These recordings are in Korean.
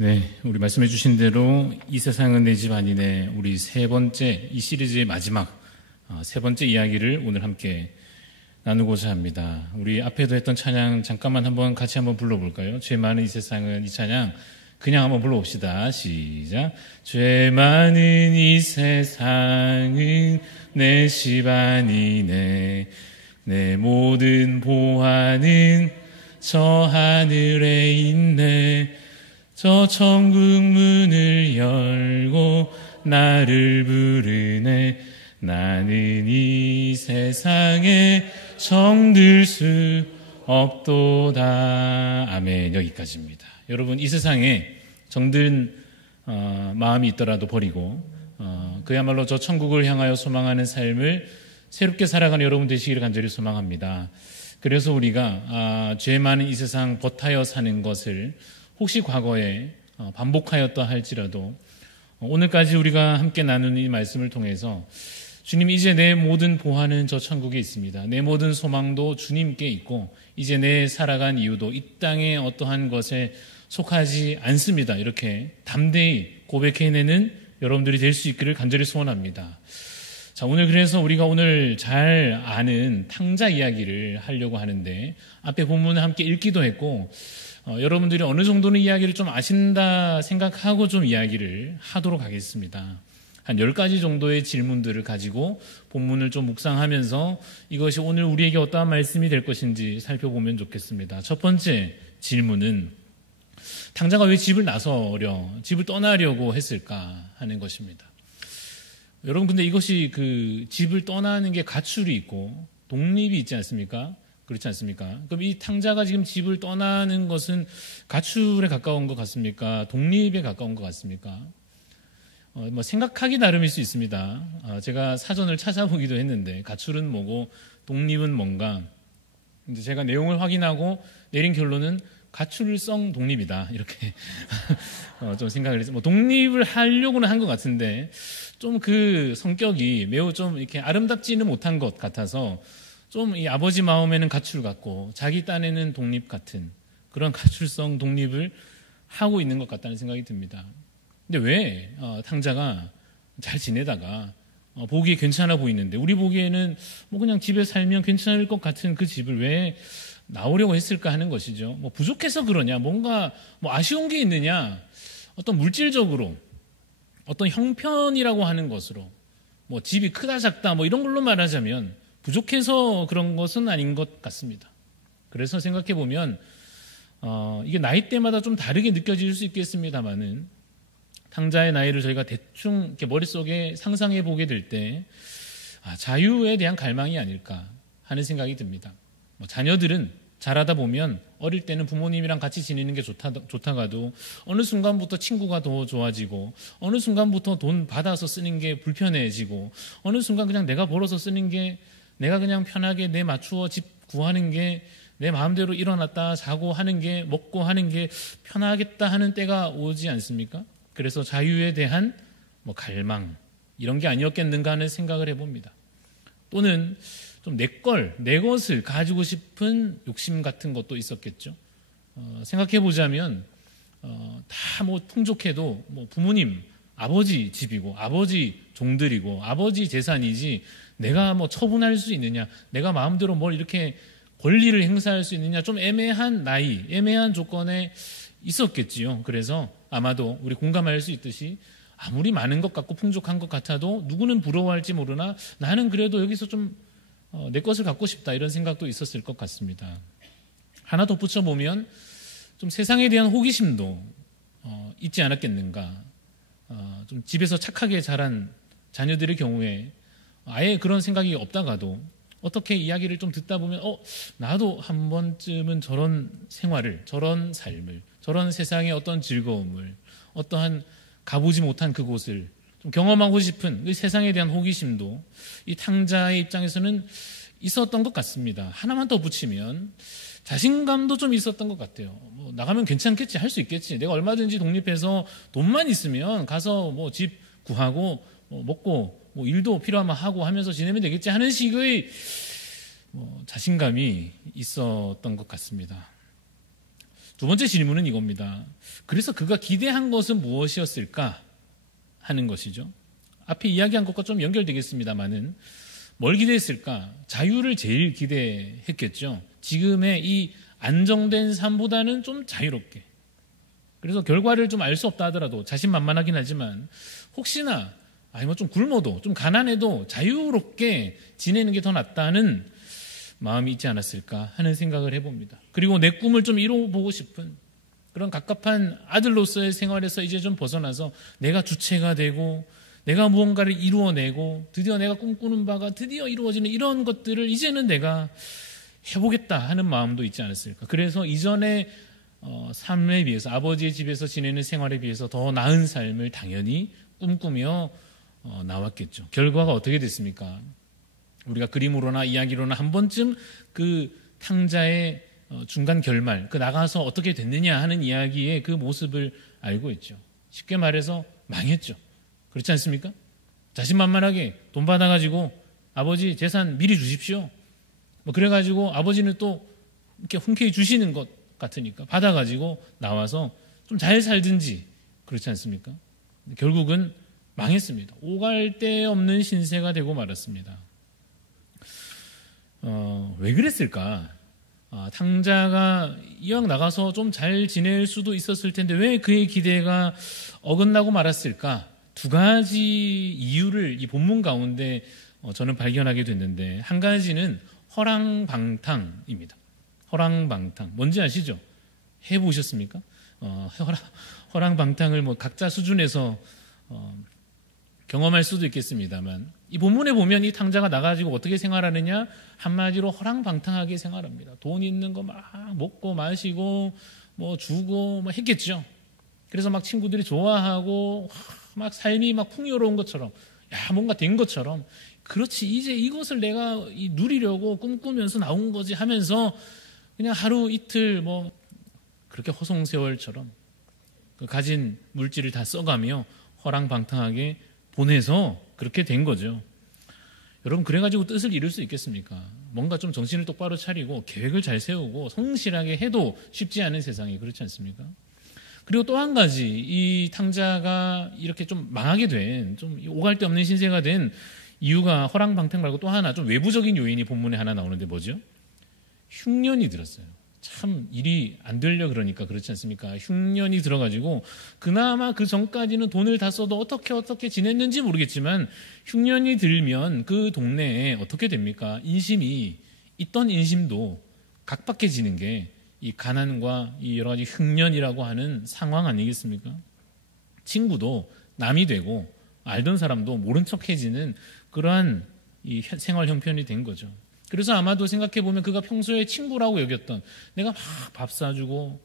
네, 우리 말씀해 주신 대로 이 세상은 내 집 아니네, 우리 세 번째, 이 시리즈의 마지막 세 번째 이야기를 오늘 함께 나누고자 합니다. 우리 앞에도 했던 찬양 잠깐만 같이 한번 불러볼까요? 죄 많은 이 세상은, 이 찬양 그냥 한번 불러봅시다. 시작. 죄 많은 이 세상은 내 집 아니네, 내 모든 보화는 저 하늘에 있네, 저 천국 문을 열고 나를 부르네, 나는 이 세상에 정들 수 없도다. 아멘. 여기까지입니다. 여러분, 이 세상에 정든 마음이 있더라도 버리고 그야말로 저 천국을 향하여 소망하는 삶을 새롭게 살아가는 여러분 되시기를 간절히 소망합니다. 그래서 우리가 죄 많은 이 세상 버타여 사는 것을 혹시 과거에 반복하였다 할지라도 오늘까지 우리가 함께 나누는 이 말씀을 통해서 주님, 이제 내 모든 보화는 저 천국에 있습니다. 내 모든 소망도 주님께 있고 이제 내 살아간 이유도 이 땅의 어떠한 것에 속하지 않습니다. 이렇게 담대히 고백해내는 여러분들이 될 수 있기를 간절히 소원합니다. 자, 오늘 그래서 우리가 오늘 잘 아는 탕자 이야기를 하려고 하는데 앞에 본문을 함께 읽기도 했고 여러분들이 어느 정도는 이야기를 좀 아신다 생각하고 좀 이야기를 하도록 하겠습니다. 한 10가지 정도의 질문들을 가지고 본문을 좀 묵상하면서 이것이 오늘 우리에게 어떠한 말씀이 될 것인지 살펴보면 좋겠습니다. 첫 번째 질문은 탕자가 왜 집을 집을 떠나려고 했을까 하는 것입니다. 여러분, 근데 이것이 집을 떠나는 게 가출이 있고 독립이 있지 않습니까? 그렇지 않습니까? 그럼 이 탕자가 지금 집을 떠나는 것은 가출에 가까운 것 같습니까? 독립에 가까운 것 같습니까? 생각하기 나름일 수 있습니다. 제가 사전을 찾아보기도 했는데 가출은 뭐고 독립은 뭔가. 근데 제가 내용을 확인하고 내린 결론은 가출성 독립이다, 이렇게 좀 생각을 했어요. 독립을 하려고는 한 것 같은데 좀 그 성격이 매우 좀 이렇게 아름답지는 못한 것 같아서 좀 이 아버지 마음에는 가출 같고 자기 딴에는 독립 같은 그런 가출성 독립을 하고 있는 것 같다는 생각이 듭니다. 근데 왜 탕자가 잘 지내다가 보기에 괜찮아 보이는데 우리 보기에는 그냥 집에 살면 괜찮을 것 같은 그 집을 왜 나오려고 했을까 하는 것이죠. 부족해서 그러냐, 뭔가 아쉬운 게 있느냐, 어떤 물질적으로 어떤 형편이라고 하는 것으로 집이 크다 작다 이런 걸로 말하자면 부족해서 그런 것은 아닌 것 같습니다. 그래서 생각해 보면 이게 나이대마다 좀 다르게 느껴질 수 있겠습니다만은 탕자의 나이를 저희가 대충 이렇게 머릿속에 상상해 보게 될 때 자유에 대한 갈망이 아닐까 하는 생각이 듭니다. 자녀들은 자라다 보면 어릴 때는 부모님이랑 같이 지내는 게 좋다가도 어느 순간부터 친구가 더 좋아지고 어느 순간부터 돈 받아서 쓰는 게 불편해지고 어느 순간 그냥 내가 벌어서 쓰는 게 내가 그냥 편하게 내 맞추어 집 구하는 게 내 마음대로 일어났다 자고 하는 게 먹고 하는 게 편하겠다 하는 때가 오지 않습니까? 그래서 자유에 대한 갈망 이런 게 아니었겠는가 하는 생각을 해봅니다. 또는 좀 내 것을 가지고 싶은 욕심 같은 것도 있었겠죠. 생각해 보자면 다 풍족해도 부모님, 아버지 집이고 아버지 종들이고 아버지 재산이지 내가 처분할 수 있느냐, 내가 마음대로 뭘 이렇게 권리를 행사할 수 있느냐, 좀 애매한 나이, 애매한 조건에 있었겠지요. 그래서 아마도 우리 공감할 수 있듯이 아무리 많은 것 같고 풍족한 것 같아도 누구는 부러워할지 모르나 나는 그래도 여기서 좀 내 것을 갖고 싶다, 이런 생각도 있었을 것 같습니다. 하나 덧붙여 보면 좀 세상에 대한 호기심도 있지 않았겠는가. 좀 집에서 착하게 자란 자녀들의 경우에 아예 그런 생각이 없다가도 어떻게 이야기를 좀 듣다 보면 나도 한 번쯤은 저런 생활을, 저런 삶을, 저런 세상의 어떤 즐거움을, 어떠한 가보지 못한 그곳을 좀 경험하고 싶은 그 세상에 대한 호기심도 이 탕자의 입장에서는 있었던 것 같습니다. 하나만 더 붙이면 자신감도 좀 있었던 것 같아요. 나가면 괜찮겠지, 할 수 있겠지, 내가 얼마든지 독립해서 돈만 있으면 가서 집 구하고 먹고 일도 필요하면 하고 하면서 지내면 되겠지 하는 식의 자신감이 있었던 것 같습니다. 두 번째 질문은 이겁니다. 그래서 그가 기대한 것은 무엇이었을까 하는 것이죠. 앞에 이야기한 것과 좀 연결되겠습니다만은 뭘 기대했을까? 자유를 제일 기대했겠죠. 지금의 이 안정된 삶보다는 좀 자유롭게. 그래서 결과를 좀 알 수 없다 하더라도 자신만만하긴 하지만 혹시나 좀 굶어도 좀 가난해도 자유롭게 지내는 게 더 낫다는 마음이 있지 않았을까 하는 생각을 해봅니다. 그리고 내 꿈을 좀 이뤄보고 싶은 그런 갑갑한 아들로서의 생활에서 이제 좀 벗어나서 내가 주체가 되고 내가 무언가를 이루어내고 드디어 내가 꿈꾸는 바가 드디어 이루어지는 이런 것들을 이제는 내가 해보겠다 하는 마음도 있지 않았을까. 그래서 이전의 삶에 비해서 아버지의 집에서 지내는 생활에 비해서 더 나은 삶을 당연히 꿈꾸며 나왔겠죠. 결과가 어떻게 됐습니까? 우리가 그림으로나 이야기로나 한 번쯤 그 탕자의 중간 결말, 그 나가서 어떻게 됐느냐 하는 이야기의 그 모습을 알고 있죠. 쉽게 말해서 망했죠. 그렇지 않습니까? 자신만만하게 돈 받아가지고 아버지 재산 미리 주십시오. 그래가지고 아버지는 또 이렇게 흔쾌히 주시는 것 같으니까 받아가지고 나와서 좀 잘 살든지 그렇지 않습니까? 결국은 망했습니다. 오갈 데 없는 신세가 되고 말았습니다. 왜 그랬을까? 탕자가 이왕 나가서 좀 잘 지낼 수도 있었을 텐데 왜 그의 기대가 어긋나고 말았을까? 두 가지 이유를 이 본문 가운데 저는 발견하게 됐는데 한 가지는 허랑방탕입니다. 허랑방탕. 뭔지 아시죠? 해보셨습니까? 허랑방탕을 각자 수준에서 경험할 수도 있겠습니다만 이 본문에 보면 이 탕자가 나가지고 어떻게 생활하느냐 한마디로 허랑방탕하게 생활합니다. 돈 있는 거 막 먹고 마시고 주고 했겠죠. 그래서 막 친구들이 좋아하고 막 삶이 막 풍요로운 것처럼 뭔가 된 것처럼 그렇지 이제 이것을 내가 누리려고 꿈꾸면서 나온 거지 하면서 그냥 하루 이틀 그렇게 허송세월처럼 그 가진 물질을 다 써가며 허랑방탕하게 보내서 그렇게 된 거죠. 여러분 그래가지고 뜻을 이룰 수 있겠습니까? 뭔가 좀 정신을 똑바로 차리고 계획을 잘 세우고 성실하게 해도 쉽지 않은 세상이 그렇지 않습니까? 그리고 또 한 가지 이 탕자가 이렇게 좀 망하게 된 좀 오갈 데 없는 신세가 된 이유가 허랑방탕 말고 또 하나 좀 외부적인 요인이 본문에 하나 나오는데 뭐죠? 흉년이 들었어요. 참 일이 안 되려 그러니까 그렇지 않습니까? 흉년이 들어가지고 그나마 그 전까지는 돈을 다 써도 어떻게 지냈는지 모르겠지만 흉년이 들면 그 동네에 어떻게 됩니까? 인심이 있던 인심도 각박해지는 게 이 가난과 이 여러 가지 흉년이라고 하는 상황 아니겠습니까? 친구도 남이 되고 알던 사람도 모른 척해지는 그러한 이 생활 형편이 된 거죠. 그래서 아마도 생각해보면 그가 평소에 친구라고 여겼던 내가 막 밥 사주고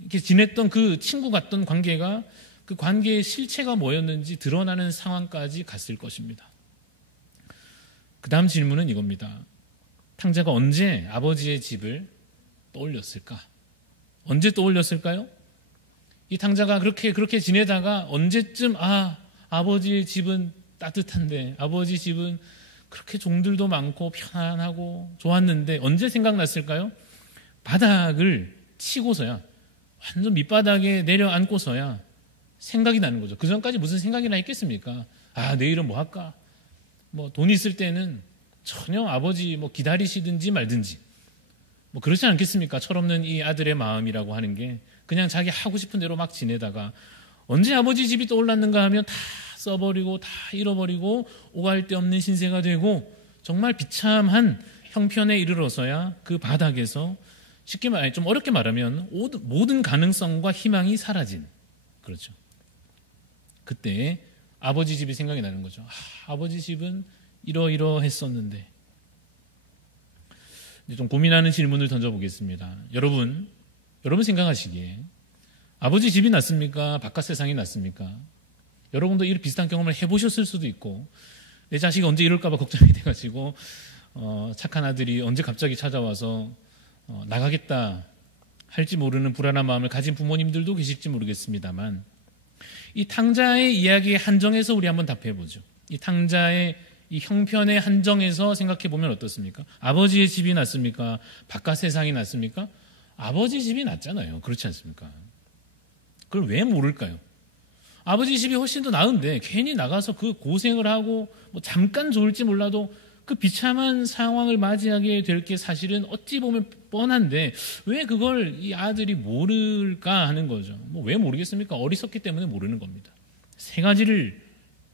이렇게 지냈던 그 친구 같던 관계가 그 관계의 실체가 뭐였는지 드러나는 상황까지 갔을 것입니다. 그 다음 질문은 이겁니다. 탕자가 언제 아버지의 집을 떠올렸을까? 언제 떠올렸을까요? 이 탕자가 그렇게 지내다가 언제쯤 아버지의 집은 따뜻한데 아버지 집은 그렇게 종들도 많고 편안하고 좋았는데 언제 생각났을까요? 바닥을 치고서야 완전 밑바닥에 내려앉고서야 생각이 나는 거죠. 그 전까지 무슨 생각이나 했겠습니까? 내일은 뭐 할까? 돈 있을 때는 전혀 아버지 기다리시든지 말든지 그렇지 않겠습니까? 철없는 이 아들의 마음이라고 하는 게 그냥 자기 하고 싶은 대로 막 지내다가 언제 아버지 집이 떠올랐는가 하면 다 써버리고 다 잃어버리고 오갈 데 없는 신세가 되고 정말 비참한 형편에 이르러서야 그 바닥에서 쉽게 좀 어렵게 말하면 모든 가능성과 희망이 사라진 그렇죠. 그때 아버지 집이 생각이 나는 거죠. 아버지 집은 이러이러했었는데 이제 좀 고민하는 질문을 던져보겠습니다. 여러분 생각하시기에 아버지 집이 낫습니까? 바깥 세상이 낫습니까? 여러분도 이런 비슷한 경험을 해보셨을 수도 있고 내 자식이 언제 이럴까 봐 걱정이 돼가지고 착한 아들이 언제 갑자기 찾아와서 나가겠다 할지 모르는 불안한 마음을 가진 부모님들도 계실지 모르겠습니다만 이 탕자의 이야기의 한정에서 우리 한번 답해보죠. 이 탕자의 이 형편의 한정에서 생각해보면 어떻습니까? 아버지의 집이 낫습니까? 바깥 세상이 낫습니까? 아버지 집이 낫잖아요. 그렇지 않습니까? 그걸 왜 모를까요? 아버지 집이 훨씬 더 나은데 괜히 나가서 그 고생을 하고 뭐 잠깐 좋을지 몰라도 그 비참한 상황을 맞이하게 될 게 사실은 어찌 보면 뻔한데 왜 그걸 이 아들이 모를까 하는 거죠. 뭐 왜 모르겠습니까? 어리석기 때문에 모르는 겁니다. 세 가지를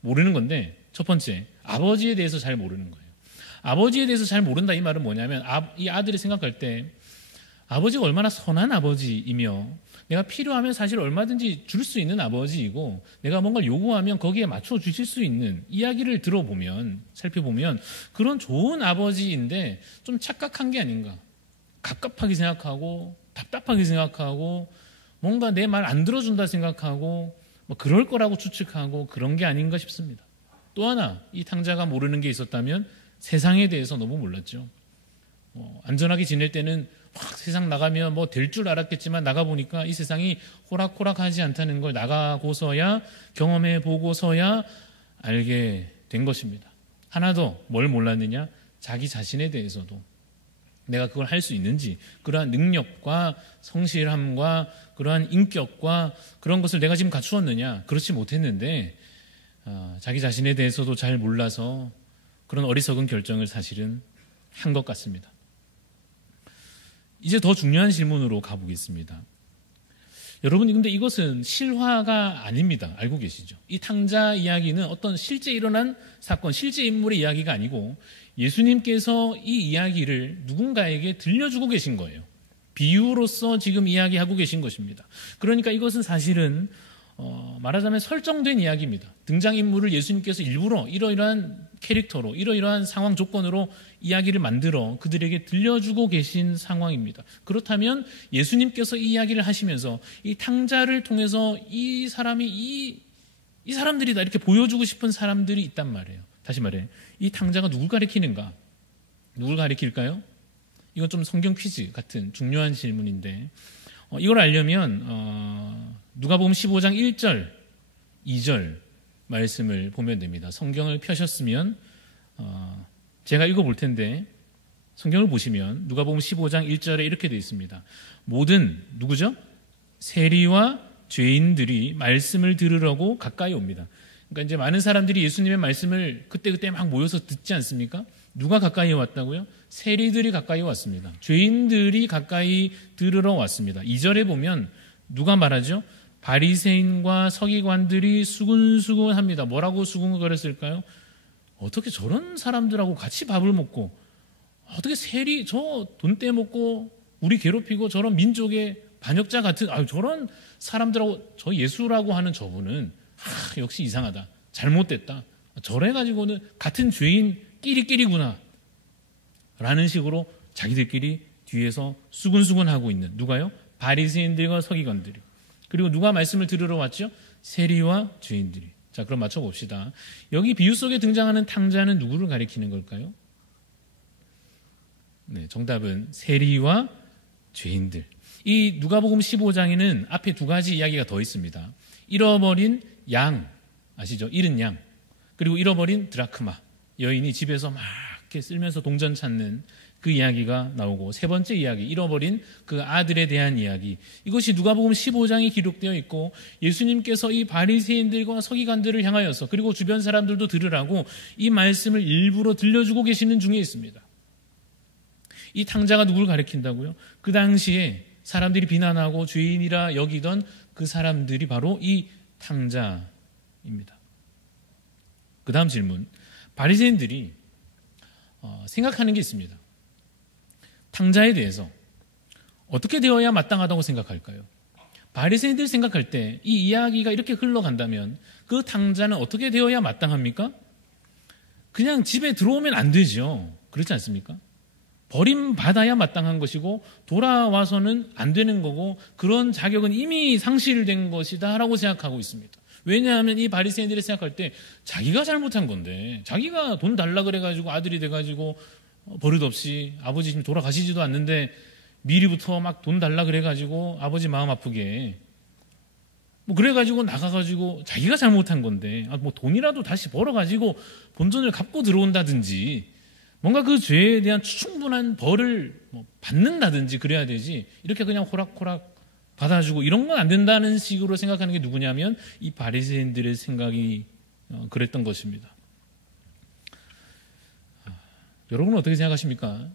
모르는 건데 첫 번째, 아버지에 대해서 잘 모르는 거예요. 아버지에 대해서 잘 모른다 이 말은 뭐냐면 이 아들이 생각할 때 아버지가 얼마나 선한 아버지이며 내가 필요하면 사실 얼마든지 줄 수 있는 아버지이고 내가 뭔가 요구하면 거기에 맞춰 주실 수 있는 이야기를 들어보면 살펴보면 그런 좋은 아버지인데 좀 착각한 게 아닌가. 갑갑하게 생각하고 답답하게 생각하고 뭔가 내 말 안 들어준다 생각하고 뭐 그럴 거라고 추측하고 그런 게 아닌가 싶습니다. 또 하나 이 탕자가 모르는 게 있었다면 세상에 대해서 너무 몰랐죠. 안전하게 지낼 때는 확 세상 나가면 뭐 될 줄 알았겠지만 나가보니까 이 세상이 호락호락하지 않다는 걸 나가고서야 경험해 보고서야 알게 된 것입니다. 하나 더 뭘 몰랐느냐? 자기 자신에 대해서도 내가 그걸 할 수 있는지 그러한 능력과 성실함과 그러한 인격과 그런 것을 내가 지금 갖추었느냐? 그렇지 못했는데 자기 자신에 대해서도 잘 몰라서 그런 어리석은 결정을 사실은 한 것 같습니다. 이제 더 중요한 질문으로 가보겠습니다. 여러분, 근데 이것은 실화가 아닙니다. 알고 계시죠? 이 탕자 이야기는 어떤 실제 일어난 사건, 실제 인물의 이야기가 아니고 예수님께서 이 이야기를 누군가에게 들려주고 계신 거예요. 비유로서 지금 이야기하고 계신 것입니다. 그러니까 이것은 사실은 말하자면 설정된 이야기입니다. 등장인물을 예수님께서 일부러 이러이러한 캐릭터로 이러이러한 상황 조건으로 이야기를 만들어 그들에게 들려주고 계신 상황입니다. 그렇다면 예수님께서 이 이야기를 하시면서 이 탕자를 통해서 이 사람이 이 사람들이다 이렇게 보여주고 싶은 사람들이 있단 말이에요. 다시 말해 이 탕자가 누굴 가리키는가? 누굴 가리킬까요? 이건 좀 성경 퀴즈 같은 중요한 질문인데 이걸 알려면 누가복음 15장 1절, 2절 말씀을 보면 됩니다. 성경을 펴셨으면 제가 읽어볼 텐데 성경을 보시면 누가복음 15장 1절에 이렇게 되어 있습니다. 모든 누구죠? 세리와 죄인들이 말씀을 들으려고 가까이 옵니다. 그러니까 이제 많은 사람들이 예수님의 말씀을 그때그때 막 모여서 듣지 않습니까? 누가 가까이 왔다고요? 세리들이 가까이 왔습니다. 죄인들이 가까이 들으러 왔습니다. 2절에 보면 누가 말하죠? 바리새인과 서기관들이 수군수군합니다. 뭐라고 수군거렸을까요? 어떻게 저런 사람들하고 같이 밥을 먹고 어떻게 세리 저 돈 떼먹고 우리 괴롭히고 저런 민족의 반역자 같은 저런 사람들하고 저 예수라고 하는 저분은 역시 이상하다. 잘못됐다. 저래가지고는 같은 죄인 끼리끼리구나 라는 식으로 자기들끼리 뒤에서 수군수군하고 있는 누가요? 바리새인들과 서기관들이. 그리고 누가 말씀을 들으러 왔죠? 세리와 죄인들이. 자, 그럼 맞춰봅시다. 여기 비유 속에 등장하는 탕자는 누구를 가리키는 걸까요? 네, 정답은 세리와 죄인들. 이 누가복음 15장에는 앞에 두 가지 이야기가 더 있습니다. 잃어버린 양, 아시죠? 잃은 양. 그리고 잃어버린 드라크마. 여인이 집에서 막 이렇게 쓸면서 동전 찾는 그 이야기가 나오고 세 번째 이야기, 잃어버린 그 아들에 대한 이야기. 이것이 누가복음 15장에 기록되어 있고 예수님께서 이 바리새인들과 서기관들을 향하여서 그리고 주변 사람들도 들으라고 이 말씀을 일부러 들려주고 계시는 중에 있습니다. 이 탕자가 누구를 가리킨다고요? 그 당시에 사람들이 비난하고 죄인이라 여기던 그 사람들이 바로 이 탕자입니다. 그 다음 질문. 바리새인들이 생각하는 게 있습니다. 탕자에 대해서 어떻게 되어야 마땅하다고 생각할까요? 바리새인들 생각할 때 이 이야기가 이렇게 흘러간다면 그 탕자는 어떻게 되어야 마땅합니까? 그냥 집에 들어오면 안 되죠. 그렇지 않습니까? 버림받아야 마땅한 것이고 돌아와서는 안 되는 거고 그런 자격은 이미 상실된 것이다 라고 생각하고 있습니다. 왜냐하면 이 바리새인들이 생각할 때 자기가 잘못한 건데 자기가 돈 달라 그래가지고 아들이 돼가지고 버릇없이 아버지 지금 돌아가시지도 않는데 미리부터 막 돈 달라 그래가지고 아버지 마음 아프게 뭐 그래가지고 나가가지고 자기가 잘못한 건데 뭐 돈이라도 다시 벌어가지고 본전을 갚고 들어온다든지 뭔가 그 죄에 대한 충분한 벌을 받는다든지 그래야 되지, 이렇게 그냥 호락호락 받아주고 이런 건 안 된다는 식으로 생각하는 게 누구냐면 이 바리새인들의 생각이 그랬던 것입니다. 여러분은 어떻게 생각하십니까?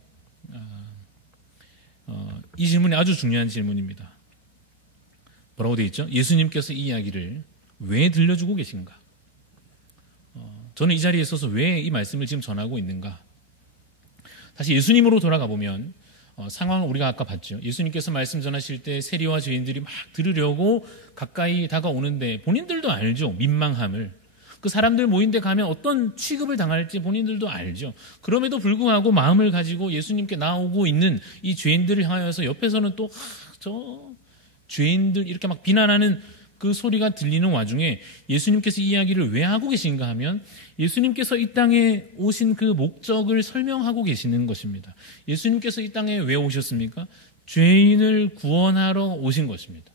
이 질문이 아주 중요한 질문입니다. 뭐라고 되어 있죠? 예수님께서 이 이야기를 왜 들려주고 계신가? 저는 이 자리에 있어서 왜 이 말씀을 지금 전하고 있는가? 다시 예수님으로 돌아가 보면 상황을 우리가 아까 봤죠. 예수님께서 말씀 전하실 때 세리와 죄인들이 막 들으려고 가까이 다가오는데 본인들도 알죠. 민망함을. 그 사람들 모인 데 가면 어떤 취급을 당할지 본인들도 알죠. 그럼에도 불구하고 마음을 가지고 예수님께 나오고 있는 이 죄인들을 향하여서 옆에서는 또 저 죄인들 이렇게 막 비난하는 그 소리가 들리는 와중에 예수님께서 이 이야기를 왜 하고 계신가 하면 예수님께서 이 땅에 오신 그 목적을 설명하고 계시는 것입니다. 예수님께서 이 땅에 왜 오셨습니까? 죄인을 구원하러 오신 것입니다.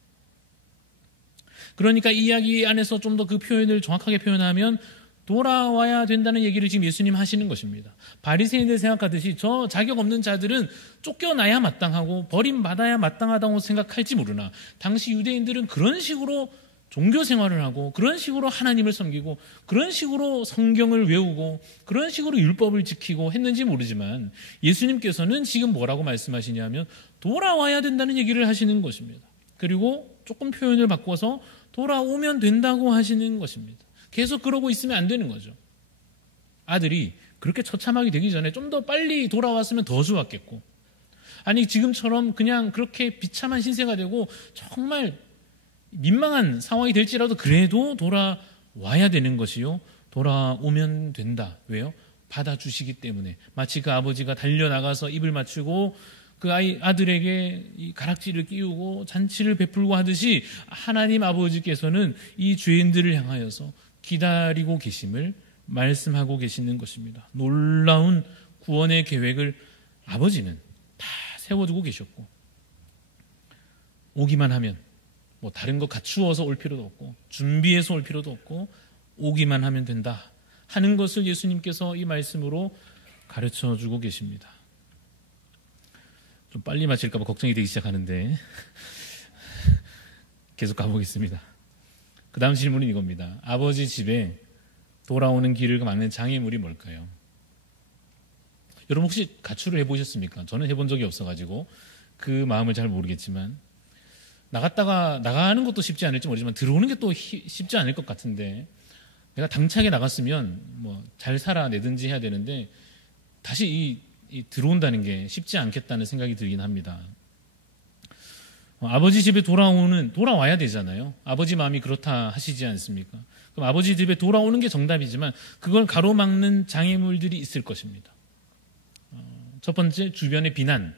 그러니까 이 이야기 안에서 좀 더 그 표현을 정확하게 표현하면 돌아와야 된다는 얘기를 지금 예수님 하시는 것입니다. 바리새인들 생각하듯이 저 자격 없는 자들은 쫓겨나야 마땅하고 버림받아야 마땅하다고 생각할지 모르나 당시 유대인들은 그런 식으로 종교 생활을 하고 그런 식으로 하나님을 섬기고 그런 식으로 성경을 외우고 그런 식으로 율법을 지키고 했는지 모르지만 예수님께서는 지금 뭐라고 말씀하시냐면 돌아와야 된다는 얘기를 하시는 것입니다. 그리고 조금 표현을 바꿔서 돌아오면 된다고 하시는 것입니다. 계속 그러고 있으면 안 되는 거죠. 아들이 그렇게 처참하게 되기 전에 좀 더 빨리 돌아왔으면 더 좋았겠고, 아니 지금처럼 그냥 그렇게 비참한 신세가 되고 정말 민망한 상황이 될지라도 그래도 돌아와야 되는 것이요, 돌아오면 된다. 왜요? 받아주시기 때문에. 마치 그 아버지가 달려나가서 입을 맞추고 그 아들에게 이 가락지를 끼우고 잔치를 베풀고 하듯이 하나님 아버지께서는 이 죄인들을 향하여서 기다리고 계심을 말씀하고 계시는 것입니다. 놀라운 구원의 계획을 아버지는 다 세워두고 계셨고, 오기만 하면 뭐 다른 거 갖추어서 올 필요도 없고 준비해서 올 필요도 없고 오기만 하면 된다 하는 것을 예수님께서 이 말씀으로 가르쳐주고 계십니다. 좀 빨리 마칠까 봐 걱정이 되기 시작하는데 계속 가보겠습니다. 그 다음 질문은 이겁니다. 아버지 집에 돌아오는 길을 막는 장애물이 뭘까요? 여러분 혹시 가출을 해보셨습니까? 저는 해본 적이 없어가지고 그 마음을 잘 모르겠지만, 나갔다가 나가는 것도 쉽지 않을지 모르지만 들어오는 게 또 쉽지 않을 것 같은데, 내가 당차게 나갔으면 뭐 잘 살아내든지 해야 되는데 다시 이 들어온다는 게 쉽지 않겠다는 생각이 들긴 합니다. 아버지 집에 돌아와야 되잖아요. 아버지 마음이 그렇다 하시지 않습니까? 그럼 아버지 집에 돌아오는 게 정답이지만 그걸 가로막는 장애물들이 있을 것입니다. 첫 번째, 주변의 비난.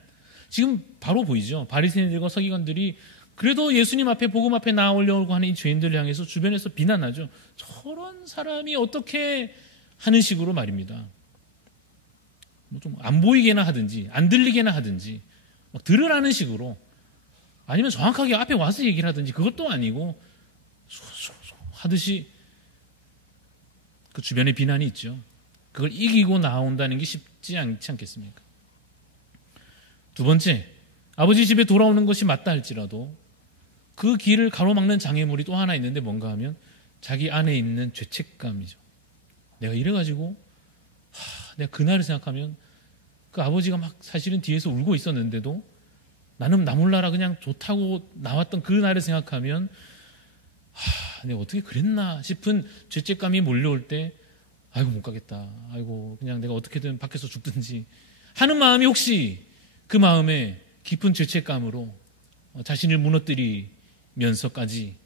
지금 바로 보이죠. 바리새인들과 서기관들이 그래도 예수님 앞에 복음 앞에 나오려고 하는 이 죄인들을 향해서 주변에서 비난하죠. 저런 사람이 어떻게 하는 식으로 말입니다. 뭐 좀 안 보이게나 하든지 안 들리게나 하든지 막 들으라는 식으로, 아니면 정확하게 앞에 와서 얘기를 하든지 그것도 아니고 하듯이 그 주변에 비난이 있죠. 그걸 이기고 나온다는 게 쉽지 않지 않겠습니까? 두 번째, 아버지 집에 돌아오는 것이 맞다 할지라도 그 길을 가로막는 장애물이 또 하나 있는데 뭔가 하면 자기 안에 있는 죄책감이죠. 내가 이래가지고 내가 그날을 생각하면 그 아버지가 막 사실은 뒤에서 울고 있었는데도 나는 나 몰라라 그냥 좋다고 나왔던 그 날을 생각하면 내가 어떻게 그랬나 싶은 죄책감이 몰려올 때 아이고 못 가겠다, 아이고 그냥 내가 어떻게든 밖에서 죽든지 하는 마음이 혹시 그 마음에 깊은 죄책감으로 자신을 무너뜨리면서까지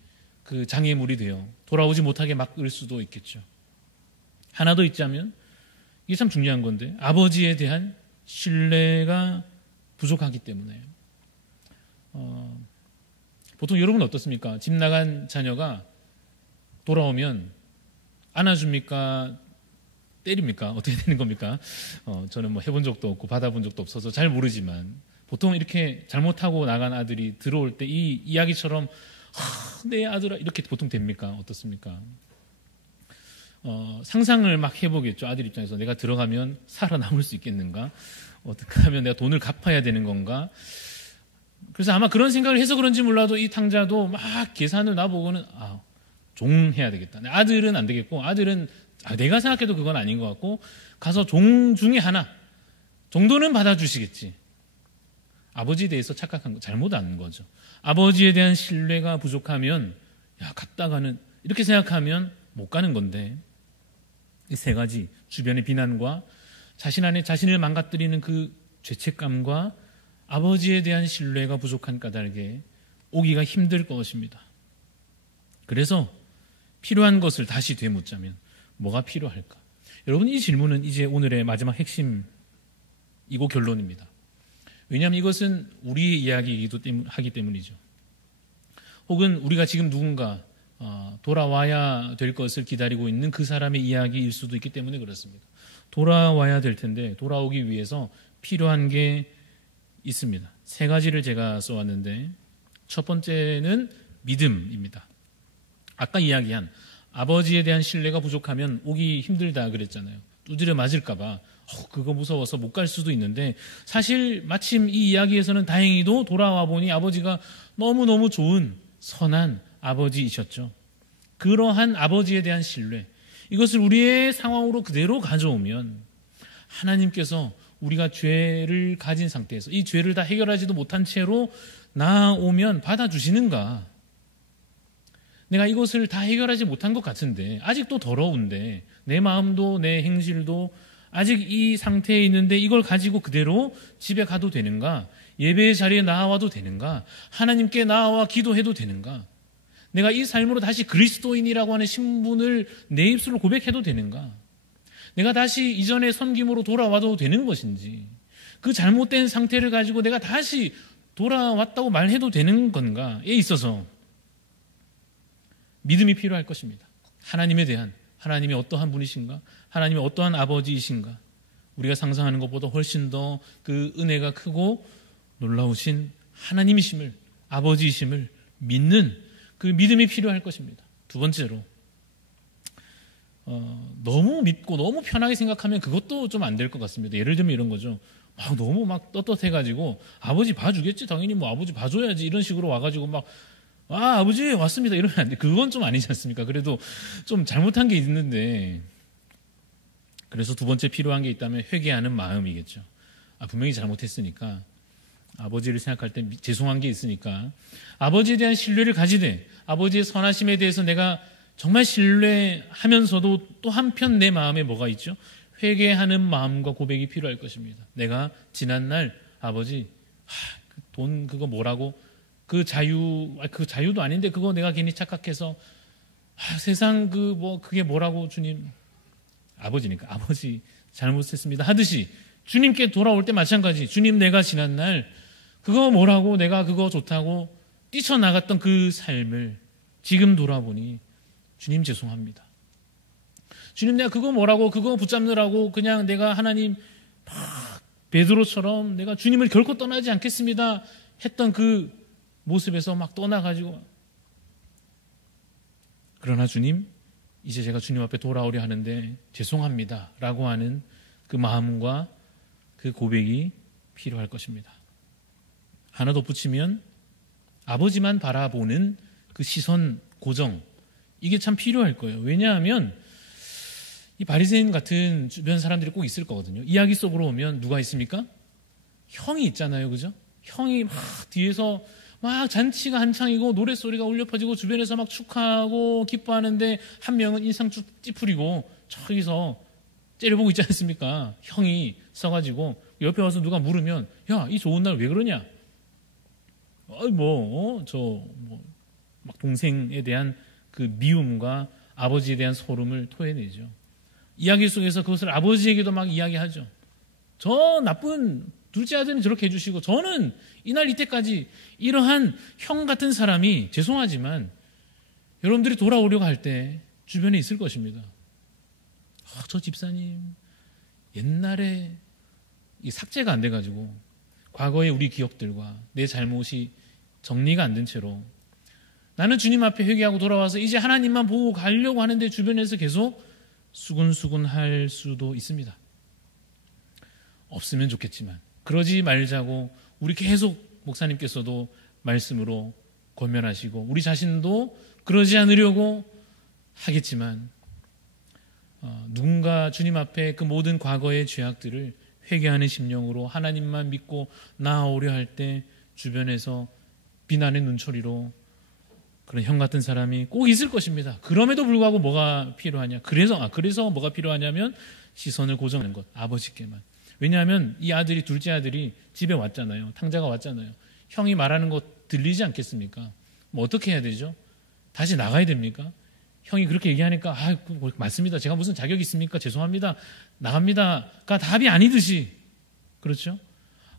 그 장애물이 되어 돌아오지 못하게 막을 수도 있겠죠. 하나 더 있자면 이게 참 중요한 건데, 아버지에 대한 신뢰가 부족하기 때문에. 보통 여러분 어떻습니까? 집 나간 자녀가 돌아오면 안아줍니까? 때립니까? 어떻게 되는 겁니까? 저는 뭐 해본 적도 없고 받아본 적도 없어서 잘 모르지만 보통 이렇게 잘못하고 나간 아들이 들어올 때 이 이야기처럼 내 아들아 이렇게 보통 됩니까? 어떻습니까? 상상을 막 해보겠죠. 아들 입장에서 내가 들어가면 살아남을 수 있겠는가? 어떻게 하면 내가 돈을 갚아야 되는 건가? 그래서 아마 그런 생각을 해서 그런지 몰라도 이 탕자도 막 계산을 놔보고는 종 해야 되겠다. 아들은 안 되겠고, 아들은 내가 생각해도 그건 아닌 것 같고, 가서 종 중에 하나 정도는 받아주시겠지. 아버지에 대해서 착각한 거, 잘못 아는 거죠. 아버지에 대한 신뢰가 부족하면 갔다가는 이렇게 생각하면 못 가는 건데, 이 세 가지 주변의 비난과 자신 안에 자신을 망가뜨리는 그 죄책감과 아버지에 대한 신뢰가 부족한 까닭에 오기가 힘들 것입니다. 그래서 필요한 것을 다시 되묻자면 뭐가 필요할까? 여러분, 이 질문은 이제 오늘의 마지막 핵심이고 결론입니다. 왜냐하면 이것은 우리의 이야기이기도 하기 때문이죠. 혹은 우리가 지금 누군가 돌아와야 될 것을 기다리고 있는 그 사람의 이야기일 수도 있기 때문에 그렇습니다. 돌아와야 될 텐데 돌아오기 위해서 필요한 게 있습니다. 세 가지를 제가 써왔는데, 첫 번째는 믿음입니다. 아까 이야기한 아버지에 대한 신뢰가 부족하면 오기 힘들다 그랬잖아요. 두드려 맞을까 봐 그거 무서워서 못 갈 수도 있는데, 사실 마침 이 이야기에서는 다행히도 돌아와 보니 아버지가 너무너무 좋은 선한 아버지이셨죠. 그러한 아버지에 대한 신뢰, 이것을 우리의 상황으로 그대로 가져오면 하나님께서 우리가 죄를 가진 상태에서 이 죄를 다 해결하지도 못한 채로 나오면 받아주시는가? 내가 이것을 다 해결하지 못한 것 같은데, 아직도 더러운데, 내 마음도 내 행실도 아직 이 상태에 있는데 이걸 가지고 그대로 집에 가도 되는가? 예배의 자리에 나와도 되는가? 하나님께 나와 기도해도 되는가? 내가 이 삶으로 다시 그리스도인이라고 하는 신분을 내 입술로 고백해도 되는가? 내가 다시 이전의 섬김으로 돌아와도 되는 것인지, 그 잘못된 상태를 가지고 내가 다시 돌아왔다고 말해도 되는 건가에 있어서 믿음이 필요할 것입니다. 하나님에 대한, 하나님이 어떠한 분이신가? 하나님이 어떠한 아버지이신가? 우리가 상상하는 것보다 훨씬 더 그 은혜가 크고 놀라우신 하나님이심을, 아버지이심을 믿는 그 믿음이 필요할 것입니다. 두 번째로, 너무 믿고 너무 편하게 생각하면 그것도 좀 안 될 것 같습니다. 예를 들면 이런 거죠. 너무 막 떳떳해가지고 아버지 봐주겠지, 당연히 뭐 아버지 봐줘야지, 이런 식으로 와가지고 막 아버지 왔습니다 이러면 안 돼. 그건 좀 아니지 않습니까? 그래도 좀 잘못한 게 있는데, 그래서 두 번째 필요한 게 있다면 회개하는 마음이겠죠. 분명히 잘못했으니까, 아버지를 생각할 때 죄송한 게 있으니까 아버지에 대한 신뢰를 가지되, 아버지의 선하심에 대해서 내가 정말 신뢰하면서도 또 한편 내 마음에 뭐가 있죠? 회개하는 마음과 고백이 필요할 것입니다. 내가 지난날 아버지 돈 그거 뭐라고, 그 자유도 아닌데 그거 내가 괜히 착각해서 세상 그게 뭐라고, 주님, 아버지니까 아버지 잘못했습니다 하듯이 주님께 돌아올 때 마찬가지, 주님 내가 지난날 그거 뭐라고 내가 그거 좋다고 뛰쳐나갔던 그 삶을 지금 돌아보니 주님 죄송합니다. 주님 내가 그거 뭐라고 그거 붙잡느라고 그냥 내가 하나님 베드로처럼 내가 주님을 결코 떠나지 않겠습니다 했던 그 모습에서 막 떠나가지고, 그러나 주님 이제 제가 주님 앞에 돌아오려 하는데 죄송합니다 라고 하는 그 마음과 그 고백이 필요할 것입니다. 하나 덧붙이면 아버지만 바라보는 그 시선 고정, 이게 참 필요할 거예요. 왜냐하면 이 바리새인 같은 주변 사람들이 꼭 있을 거거든요. 이야기 속으로 오면 누가 있습니까? 형이 있잖아요, 그죠? 형이 막 뒤에서 막 잔치가 한창이고 노랫소리가 울려 퍼지고 주변에서 막 축하하고 기뻐하는데 한 명은 인상 쭉 찌푸리고 저기서 째려보고 있지 않습니까? 형이 서가지고 옆에 와서 누가 물으면 야, 이 좋은 날 왜 그러냐? 막 동생에 대한 그 미움과 아버지에 대한 소름을 토해내죠. 이야기 속에서 그것을 아버지에게도 막 이야기하죠. 저 나쁜 둘째 아들은 저렇게 해주시고 저는 이날 이때까지 이러한 형 같은 사람이, 죄송하지만 여러분들이 돌아오려고 할 때 주변에 있을 것입니다. 저 집사님 옛날에 이 삭제가 안 돼가지고 과거의 우리 기억들과 내 잘못이 정리가 안 된 채로 나는 주님 앞에 회개하고 돌아와서 이제 하나님만 보고 가려고 하는데 주변에서 계속 수군수군할 수도 있습니다. 없으면 좋겠지만 그러지 말자고 우리 계속 목사님께서도 말씀으로 권면하시고 우리 자신도 그러지 않으려고 하겠지만 누군가 주님 앞에 그 모든 과거의 죄악들을 회개하는 심령으로 하나님만 믿고 나아오려 할 때 주변에서 비난의 눈초리로 그런 형 같은 사람이 꼭 있을 것입니다. 그럼에도 불구하고 뭐가 필요하냐? 그래서 뭐가 필요하냐면 시선을 고정하는 것, 아버지께만. 왜냐하면 이 아들이, 둘째 아들이 집에 왔잖아요. 탕자가 왔잖아요. 형이 말하는 것 들리지 않겠습니까? 뭐 어떻게 해야 되죠? 다시 나가야 됩니까? 형이 그렇게 얘기하니까 맞습니다. 제가 무슨 자격이 있습니까? 죄송합니다. 나갑니다가 답이 아니듯이, 그렇죠?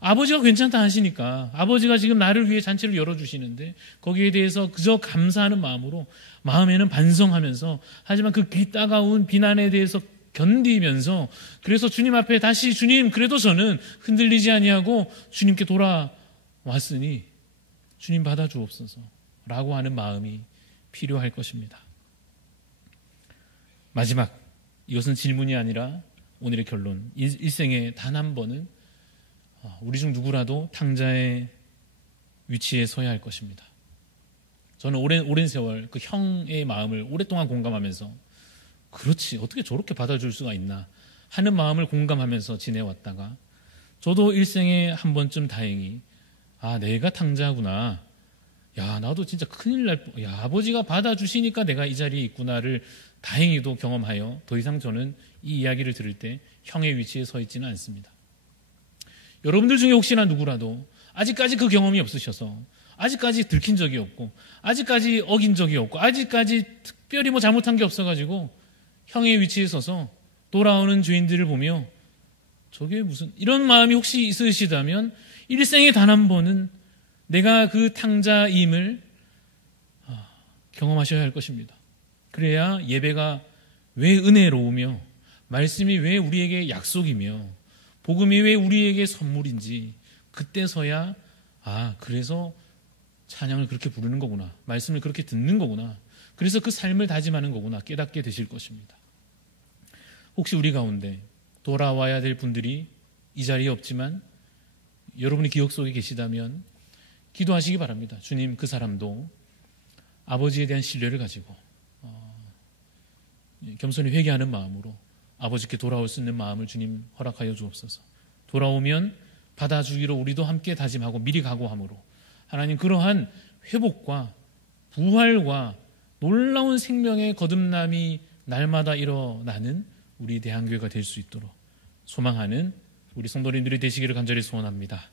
아버지가 괜찮다 하시니까 아버지가 지금 나를 위해 잔치를 열어주시는데 거기에 대해서 그저 감사하는 마음으로 마음에는 반성하면서, 하지만 그 따가운 비난에 대해서 견디면서, 그래서 주님 앞에 다시 주님, 그래도 저는 흔들리지 아니하고 주님께 돌아왔으니 주님 받아주옵소서 라고 하는 마음이 필요할 것입니다. 마지막, 이것은 질문이 아니라 오늘의 결론. 일생에 단 한 번은 우리 중 누구라도 탕자의 위치에 서야 할 것입니다. 저는 오랜 세월 그 형의 마음을 오랫동안 공감하면서, 그렇지, 어떻게 저렇게 받아줄 수가 있나 하는 마음을 공감하면서 지내왔다가, 저도 일생에 한 번쯤 다행히 내가 탕자구나, 나도 진짜 큰일 아버지가 받아주시니까 내가 이 자리에 있구나를 다행히도 경험하여 더 이상 저는 이 이야기를 들을 때 형의 위치에 서 있지는 않습니다. 여러분들 중에 혹시나 누구라도 아직까지 그 경험이 없으셔서, 아직까지 들킨 적이 없고, 아직까지 어긴 적이 없고, 아직까지 특별히 뭐 잘못한 게 없어가지고 형의 위치에 서서 돌아오는 죄인들을 보며 저게 무슨, 이런 마음이 혹시 있으시다면 일생에 단 한 번은 내가 그 탕자임을 경험하셔야 할 것입니다. 그래야 예배가 왜 은혜로우며, 말씀이 왜 우리에게 약속이며, 복음이 왜 우리에게 선물인지 그때서야 그래서 찬양을 그렇게 부르는 거구나, 말씀을 그렇게 듣는 거구나, 그래서 그 삶을 다짐하는 거구나 깨닫게 되실 것입니다. 혹시 우리 가운데 돌아와야 될 분들이 이 자리에 없지만 여러분이 기억 속에 계시다면 기도하시기 바랍니다. 주님, 그 사람도 아버지에 대한 신뢰를 가지고 겸손히 회개하는 마음으로 아버지께 돌아올 수 있는 마음을 주님 허락하여 주옵소서. 돌아오면 받아주기로 우리도 함께 다짐하고 미리 각오함으로 하나님, 그러한 회복과 부활과 놀라운 생명의 거듭남이 날마다 일어나는 우리 대한교회가 될 수 있도록 소망하는 우리 성도님들이 되시기를 간절히 소원합니다.